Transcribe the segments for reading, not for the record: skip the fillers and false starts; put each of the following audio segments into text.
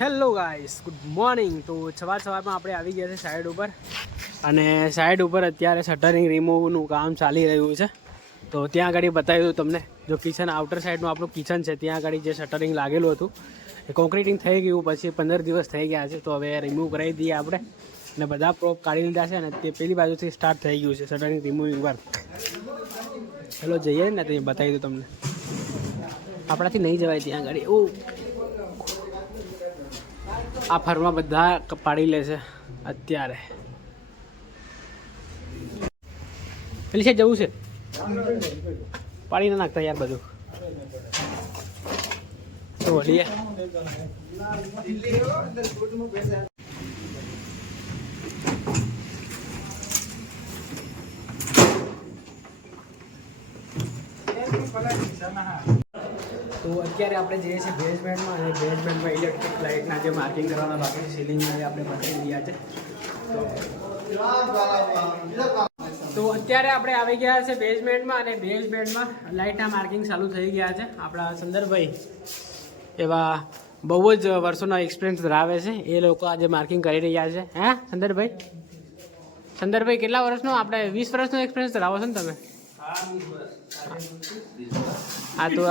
Hello guys, good morning. તો સવારમાં આપણે આવી ગયા છે સાઈડ ઉપર, અને સાઈડ ઉપર અત્યારે શટરિંગ રિમૂવનું કામ ચાલી રહ્યું છે. તો ત્યાં આગળ બતાવી દઉં તમને. જો કિચન આઉટર સાઈડનું આપણું કિચન છે, ત્યાં આગળ જે શટરિંગ લાગેલું હતું એ કોન્ક્રીટિંગ થઈ ગયું. પછી 15 દિવસ થઈ ગયા છે, તો હવે રિમૂવ કરાવી દઈએ આપણે, અને બધા પ્રોપ કાઢી લીધા છે. અને તે પેલી બાજુથી સ્ટાર્ટ થઈ ગયું છે શટરિંગ રિમૂવિંગ વર્ક. ચલો જઈએ ને, તો બતાવી દઉં તમને. આપણાથી નહીં જવાય ત્યાં આગળ. આ ફરવા બધા પાડી લે છે અત્યારે. પેલી છે જવું છે, પાડી ના નાખતા યાર બધું. તો બોલીએ તો અત્યારે આપણે જઈએ છીએ બેઝમેન્ટમાં, અને બેઝમેન્ટમાં ઇલેક્ટ્રિક લાઇટના જે માર્કિંગ કરવાના બાકી છે સીલિંગમાં, એ આપણે બતાવી રહ્યા છે. તો અત્યારે આપણે આવી ગયા છે બેઝમેન્ટમાં, અને બેઝમેન્ટમાં લાઇટના માર્કિંગ ચાલુ થઈ ગયા છે. આપણા સંદરભાઈ એવા બહુ જ વર્ષોનો એક્સપિરિયન્સ ધરાવે છે, એ લોકો આજે માર્કિંગ કરી રહ્યા છે. હે સંદરભાઈ કેટલા વર્ષનો? આપણે 20 વર્ષનો એક્સપિરિયન્સ ધરાવો છો ને તમે? હા, તો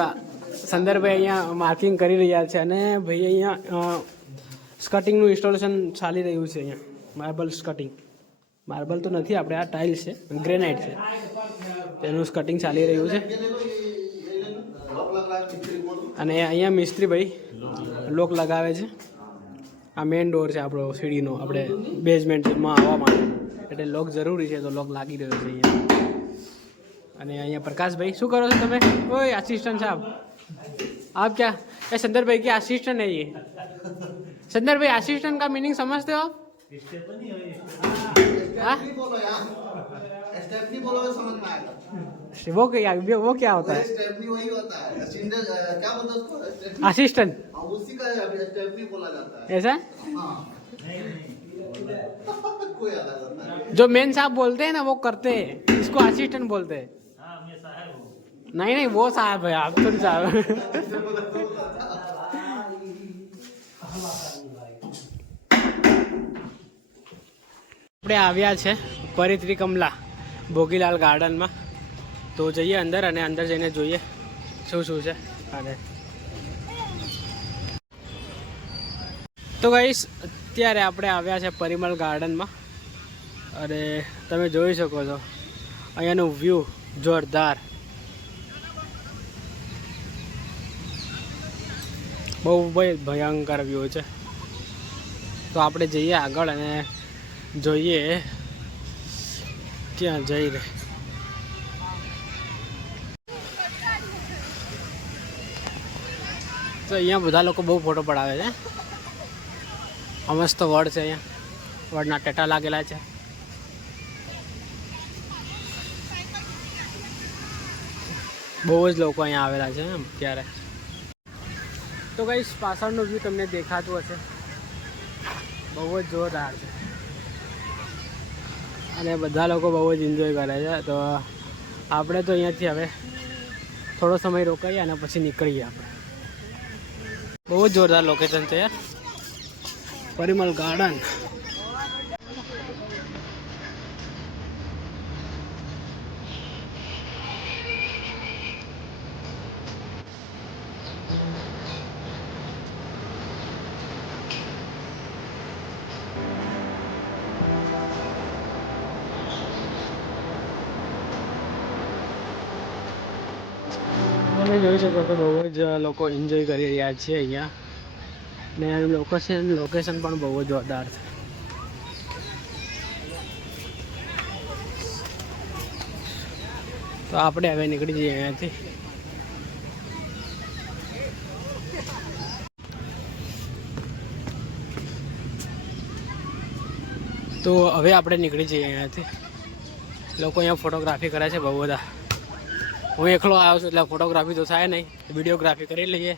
સંદરભાઈ અહીંયા માર્કિંગ કરી રહ્યા છે, અને ભાઈ અહીંયા સ્કટિંગનું ઇન્સ્ટોલેશન ચાલી રહ્યું છે. અહીંયા માર્બલ સ્કટિંગ, માર્બલ તો નથી આપણે, આ ટાઇલ્સ છે, ગ્રેનાઇટ છે, તેનું સ્કટિંગ ચાલી રહ્યું છે. અને અહીંયા મિસ્ત્રીભાઈ લોક લગાવે છે. આ મેઇન ડોર છે આપણો સીડીનો, આપણે બેઝમેન્ટમાં આવવા માટે, એટલે લોક જરૂરી છે, તો લોક લાગી રહ્યો છે અહીંયા. અને અહીંયા પ્રકાશભાઈ, શું કરો છો તમે? ઓય असिस्टेंट साहब, आप क्या? ये संदर भाई के असिस्टेंट है ये. संदर भाई, असिस्टेंट का मीनिंग समझते हो आप? वो क्या होता है? स्टेपनी वही होता है, क्या बोलते हैं उसको? असिस्टेंट, उसी का स्टेपनी बोला जाता है. ऐसा? हाँ. कोई अलग होता है. जो मेन साहब बोलते हैं ना, वो करते हैं, इसको असिस्टेंट बोलते हैं. नहीं, वो साहब है, आप थोड़ी साहब. આપણે આવ્યા છે પરિત્રી કમલા ભોગીલાલ ગાર્ડનમાં. તો જઈએ અંદર, અને અંદર જઈને જોઈએ શું શું છે. અને તો ગાઈસ, અત્યારે આપણે આવ્યા છે પરિમલ ગાર્ડનમાં, અને તમે જોઈ શકો છો અહીંયાનું વ્યૂ જોરદાર, બહુ ભયંકર વ્યૂ છે. તો આપણે જઈએ આગળ, અને જોઈએ ત્યાં જઈને. તો અહીંયા બધા લોકો બહુ ફોટો પડાવે છે. આ મસ્ત વડ છે, અહીંયા વડના ટેટા લાગેલા છે. બહુ જ લોકો અહીંયા આવેલા છે અત્યારે. તો ગાઈસ, પાછળનું વ્યૂ તમને દેખાતું હશે, બહુ જ જોરદાર છે, અને બધા લોકો બહુ જ એન્જોય કરે છે. તો આપણે તો અહીંયાથી હવે થોડો સમય રોકાઈએ, અને પછી નીકળીએ આપણે. બહુ જ જોરદાર લોકેશન છે યાર, પરિમલ ગાર્ડન. તમે જોઈ શકો તો બહુ જ લોકો એન્જોય કરી રહ્યા છે અહીંયા, ને લોકેશન પણ બહુ જ જોરદાર છે. તો આપણે હવે નીકળી જઈએ અહીંયાથી. તો હવે આપણે નીકળી જઈએ અહીંયાથી. લોકો અહીંયા ફોટોગ્રાફી કરે છે બહુ બધા. હું એકલો આવ્યો છું, એટલે ફોટોગ્રાફી તો થાય નહીં, વિડીયોગ્રાફી કરી લઈએ.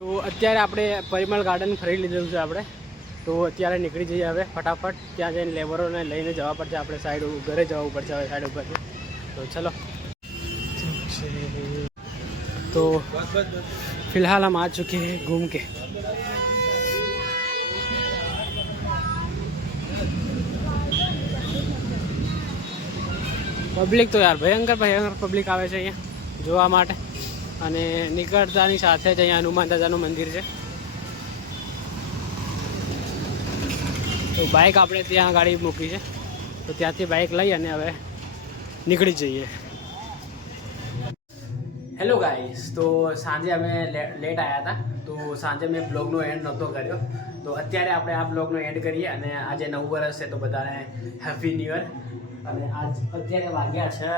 તો અત્યારે આપણે પરિમલ ગાર્ડન ફરી લીધેલું છે આપણે, તો અત્યારે નીકળી જઈએ હવે ફટાફટ ત્યાં જઈને લેબરોને લઈને જવા પડશે આપણે સાઈડ ઘરે જવું પડશે હવે સાઈડ ઉપરથી તો ચલો तो फिलहाल हम आ चुके हैं घूम के પબ્લિક તો યાર ભયંકર પબ્લિક આવે છે અહીંયા જોવા માટે અને નીકળતાની સાથે જ અહીંયા હનુમાન દાદાનું મંદિર છે તો બાઇક આપણે ત્યાં ગાડી મૂકી છે તો ત્યાંથી બાઇક લઈ અને હવે નીકળી જઈએ હેલો ગાઈસ તો સાંજે અમે લેટ આવ્યા હતા તો સાંજે મેં બ્લોગનો એન્ડ નહોતો કર્યો તો અત્યારે આપણે આ બ્લોગનો એન્ડ કરીએ અને આજે નવું વર્ષ છે તો બધાને હેપી ન્યૂ યર અને આજ અત્યારે વાગ્યા છે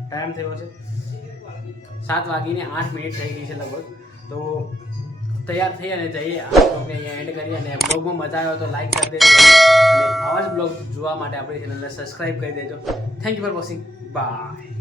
ટાઈમ થયો છે 7:08 થઈ ગઈ છે લગભગ તો તૈયાર થઈ અને જઈએ આ બ્લોગને અહીંયા એન્ડ કરીએ અને બ્લોગમાં મજા આવ્યો તો લાઈક કરી દેજો અને આવા જ બ્લોગ જોવા માટે આપણી ચેનલને સબસ્ક્રાઈબ કરી દેજો thank you for watching bye